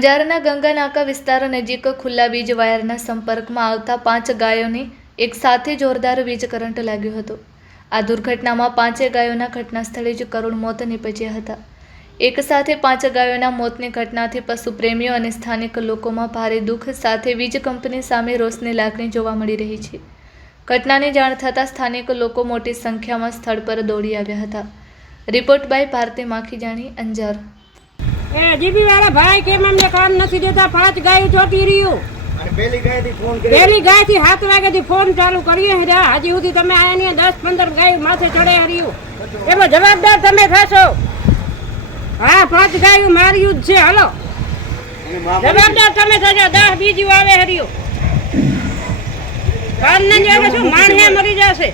અંજારના ગંગાનાકા વિસ્તાર નજીક ખુલ્લા વીજ વાયરના સંપર્કમાં આવતા 5 ગાયોને એક સાથે જોરદાર વીજ કરંટ લાગ્યો હતો। આ દુર્ઘટનામાં 5 ગાયોના ઘટના સ્થળે જ કરુણ મોત નીપજ્યા હતા। એક સાથે 5 ગાયોના મોતની ઘટનાથી પશુ પ્રેમીઓ અને સ્થાનિક લોકોમાં ભારે દુઃખ સાથે વીજ કંપની સામે રોષની લાગણી જોવા મળી રહી છે। ઘટનાની જાણ થતાં સ્થાનિક લોકો મોટી સંખ્યામાં સ્થળ પર દોડી આવ્યા હતા। Report by Bharati Makhijani, Anjar. GB वाला भाई के हमने काम नहीं देता। 5 गाय ચોટી રહ્યું અને પેલી ગાય થી 7 વાગે થી ફોન ચાલુ કરીએ હજી સુધી તમે આયા નહીં। 10-15 ગાય માથે ચડે હર્યું એનો જવાબદાર તમે થશો। હા 5 ગાયો માર્યું જ છે, હાલો જવાબદાર તમે થશો। 10 બીજી આવે હર્યું કાન ને શું માણસે મરી જશે।